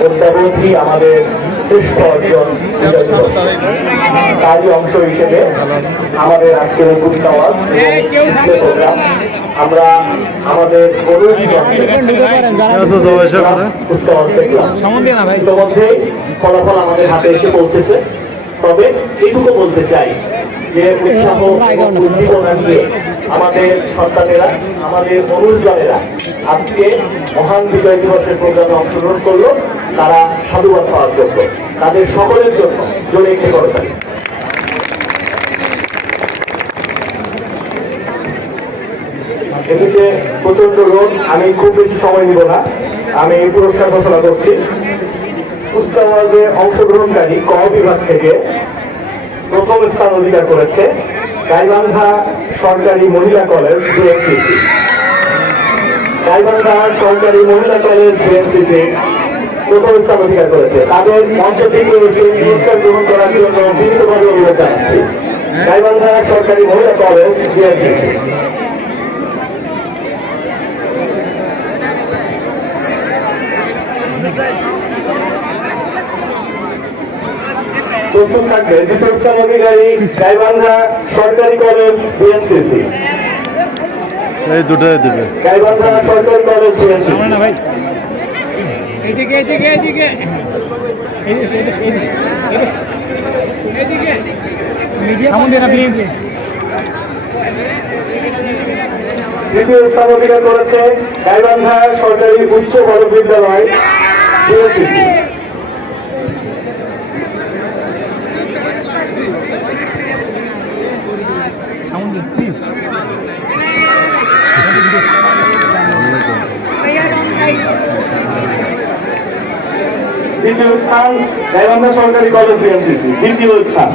অদ্যাবধি আমাদের শ্রেষ্ঠ অর্জন। তারই অংশ হিসেবে আমাদের আজকের এই কুচকাওয়াজ আমরা আমাদের ফলাফল আমাদের হাতে এসে পৌঁছেছে তবে এইটুকু বলতে চাই যে উৎসাহ এবং উদ্দীপনা নিয়ে আমাদের সন্তানেরা আমাদের অনুজনেরা আজকে মহান বিজয় দিবসের প্রোগ্রামে অংশগ্রহণ করল। তারা সাধুবাদ পাওয়ার জন্য তাদের সকলের জন্য জোরে একটি করতালি এদিকে প্রচণ্ড রোদ আমি খুব বেশি সময় নিব না। আমি পুরস্কার ঘোষণা করছি। কুস্তাওয়াজে অংশগ্রহণকারী ক বিভাগ থেকে স্থান অধিকার করেছে গাইবান্ধা সরকারি মহিলা কলেজ বিএনসিসি গাইবান্ধা সরকারি মহিলা কলেজ বিএনসিসি প্রথম স্থান অধিকার করেছে। তাদের মঞ্চ থেকে এসে পুরস্কার গ্রহণ করার জন্য বিনীতভাবে অনুরোধ জানাচ্ছি। গাইবান্ধা সরকারি মহিলা কলেজ বিএনসিসি প্রস্তুত থাকবে দ্বিতীয় স্থান অধিকারী গাইবান্ধা সরকারি কলেজ বিএনসিসি এই দুটোই দেবে। গাইবান্ধা সরকারি কলেজ বিএনসিসি এদিকে এদিকে এদিকে। আমাদের প্লিজ তৃতীয় স্থান অধিকার করেছে গাইবান্ধা সরকারি উচ্চ মাধ্যমিক বিদ্যালয় বিএনসিসি দ্বিতীয় স্থান, গাইবান্ধা সরকারি কলেজ বিএনসিসি, দ্বিতীয় স্থান।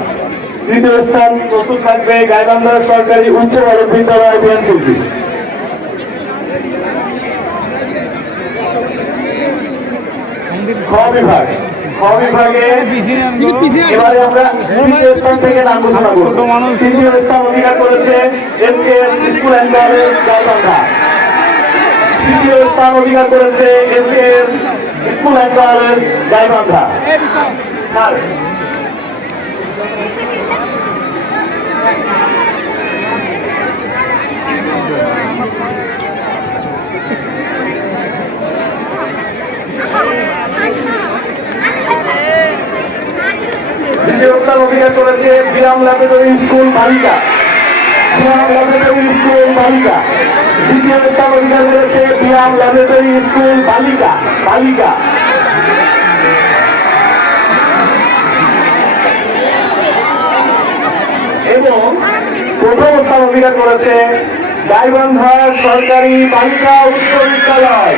তৃতীয় স্থান প্রস্তুত থাকবে গাইবান্ধা সরকারি উচ্চ মাধ্যমিক বিদ্যালয় বিএনসিসি। খ বিভাগ? খ বিভাগে এবারে আমরা তৃতীয় স্থান থেকে নাম ঘোষণা করব। তৃতীয় স্থান অধিকার করেছে SK school and college Gaibandha তৃতীয় স্থান অধিকার করেছে SK school and college Gaibandha আর দ্বিতীয় স্থান অধিকার করেছে বিরাম ল্যাবরেটরি স্কুল বালিকা। এবং প্রথম স্থান অধিকার করেছে গাইবান্ধা সরকারি বালিকা উচ্চ বিদ্যালয়।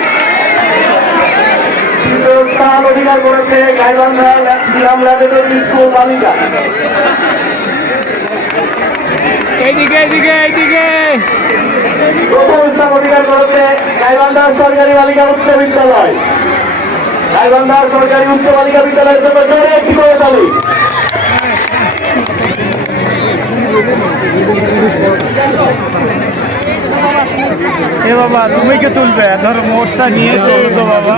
স্থান অধিকার করেছে গাইবান্ধা বিরাম ল্যাবরেটরি স্কুল বালিকা। এইদিকে এইদিকে এইদিকে। প্রথম স্থান অধিকার করেছে গাইবান্ধা সরকারি বালিকা উচ্চ বিদ্যালয়। গাইবান্ধা সরকারি উচ্চ বালিকা বিদ্যালয়ের জন্য জোরে একটি করে তালি? এ বাবা তুমি কে তুলবে? ধর মোটটা নিয়ে তো বাবা।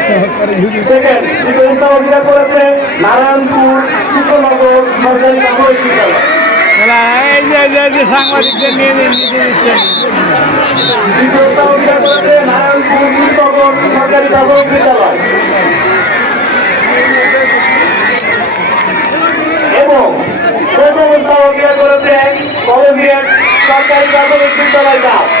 সেকেন্ড তৃতীয় স্থান করেছে নারায়ণপুর সুখনগর সরকারি প্রাথমিক বিদ্যালয় সাংবাদিকদের নিয়ে নিয়ে দিচ্ছেন তৃতীয় স্থান করেছে নারায়ণপুর সরকারি প্রাথমিক বিদ্যালয় এবং প্রথম অধিকার করেছে কলেজিয়েট সরকারি প্রাথমিক বিদ্যালয় গাছ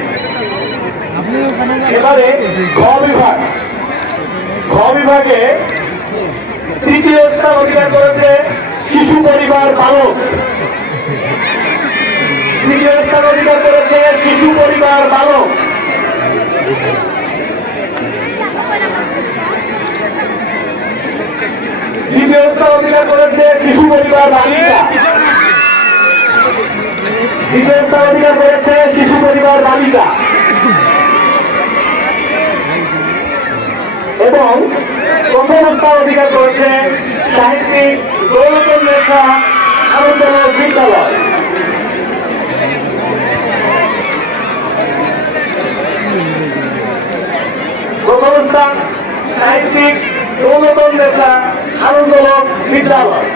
এবারে ঘ বিভাগ বিভাগে তৃতীয় স্থান অধিকার করেছে শিশু পরিবার বালক। তৃতীয় স্থান অধিকার করেছে শিশু পরিবার বালক। তৃতীয় স্থান অধিকার করেছে শিশু পরিবার বালিকা। দ্বিতীয় স্থান অধিকার করেছে শিশু পরিবার বালিকা। এবং প্রথম স্থান অধিকার করেছে সাহিত্যিক দৌলতন লেখা আনন্দময় বিদ্যালয়। প্রথম স্থান সাহিত্যিক দৌলতন লেখা বিদ্যালয়।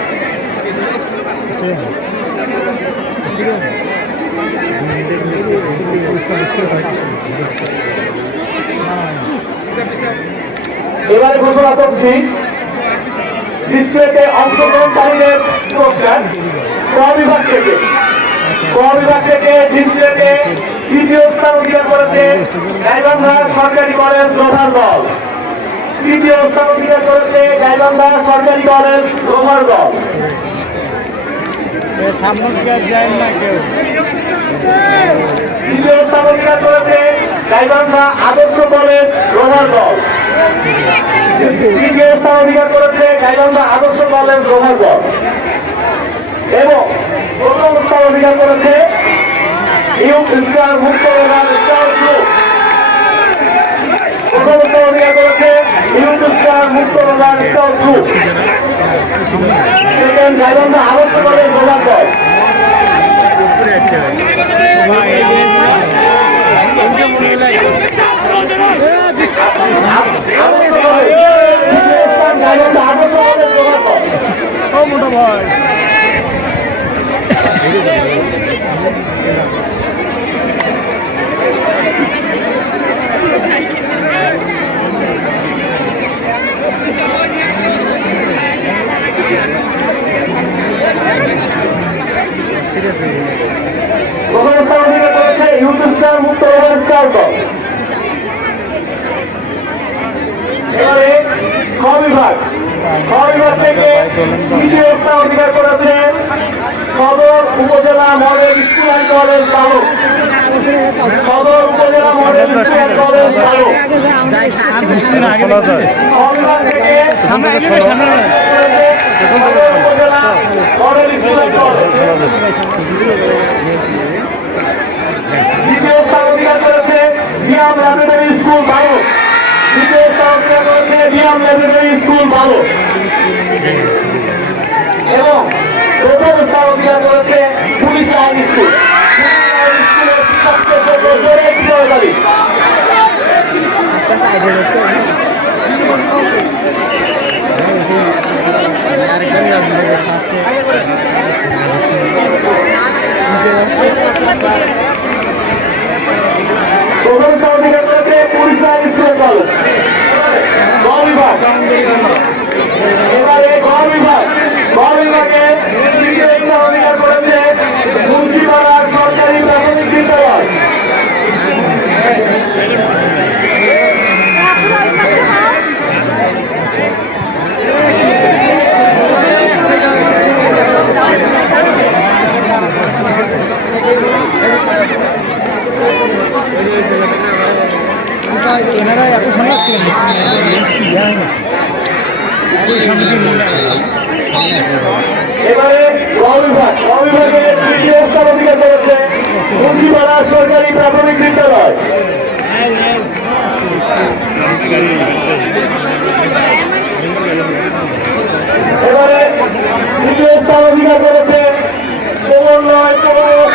এবারে ঘোষণা করছি ডিসপ্লেতে অংশগ্রহণকারীদের পুরস্কার ক বিভাগ থেকে। ক বিভাগ থেকে ডিসপ্লেতে তৃতীয় স্থান অধিকার করেছে গাইবান্ধা সরকারি কলেজ লোহার দল। তৃতীয় স্থান অধিকার করেছে গাইবান্ধা সরকারি কলেজ লোহার দল। তৃতীয় স্থান অধিকার করেছে গাইবান্ধা আদর্শ কলেজ লোহার দল। তৃতীয় স্থান অধিকার করেছে গাইবান্ধা আদর্শ কলেজ দল এবং প্রথম স্থান অধিকার করেছে youth star Mukta star group প্রথম স্থান অধিকার করেছে ইউথ স্টার মুক্ত স্টার দল গাইবান্ধা আদর্শ কলেজ লোহার দল ও মোটো ভাই প্রথম স্থান অধিকার করেছে ইউথ স্টার মুক্ত মেধার স্টার দল এবারে খ বিভাগ থেকে স্থান অধিকার করেছে সদর উপজেলা মডেল স্কুল অ্যান্ড কলেজ বালক। সদর উপজেলা মডেল স্কুল অ্যান্ড কলেজ বালক। উপজেলা মডেল স্কুল অ্যান্ড কলেজ। দ্বিতীয় স্থান অধিকার করেছে বিয়াম ল্যাবরেটরি স্কুল বালক। দ্বিতীয় স্থান অধিকার করেছে বিয়াম ল্যাবরেটরি স্কুল বালক এবং প্রথম স্থান অধিকার করেছে police line school police line স্কুলের শিক্ষকদের জন্য জোরে জোরদারি। প্রথম স্থান অধিকার করেছে পুলিশ লাইন স্কুল বালক গ বিভাগ এবারে গ বিভাগ গ বিভাগে তৃতীয় স্থান অধিকার করেছে মুন্সিপাড়া সরকারি প্রাথমিক বিদ্যালয় ক্যামেরায় এত সুন্দর ছিল এবারে গ বিভাগ গ বিভাগে তৃতীয় স্থান অধিকার করেছে মুন্সিপাড়া সরকারি প্রাথমিক বিদ্যালয়। এবারে তৃতীয় স্থান অধিকার করেছে কোমর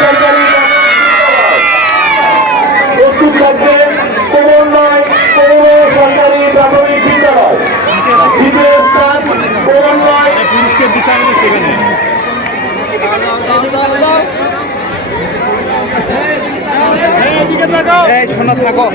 সরকারি প্রস্তুত থাকবে কোমরনয় কোমর সরকারি প্রাথমিক বিদ্যালয় দ্বিতীয় স্থান কোমরনয় পুলিশকে দিশা আমাদের সেখানে এই শোনো থাকো।